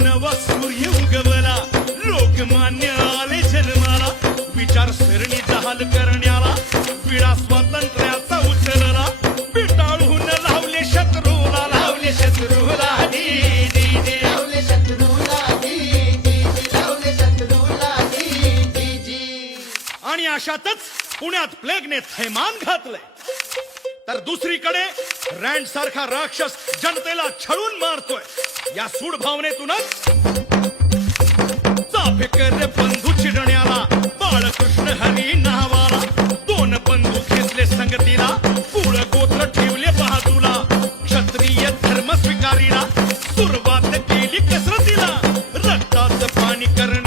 नवा सूर्य उगवला, लोकमान्य आले जन्माला, विचारसरणी जहाल करण्याला, विडा स्वातंत्र्याचा उचलला, पिटाळून लावले शत्रूला, लावले शत्रूला दी दी दी, लावले शत्रूला दी दी दी, लावले शत्रूला दी दी दी. आणि अशातच पुण्यात प्लेगने थैमान घातलंय. तर दुसरीकडे रँड सारखा राक्षस जनतेला छळून मारतोय. या सूड भावनेतूनच चाफेकर बंधू चिडण्याला, बाळकृष्ण हरी नावाला, दोन बंधू घेतले संगतीला, कुळ गोत्र ठेवले बहादूला, क्षत्रिय धर्म स्वीकारीला, सुरुवात केली कसरतीला, रक्ताचं पाणी कर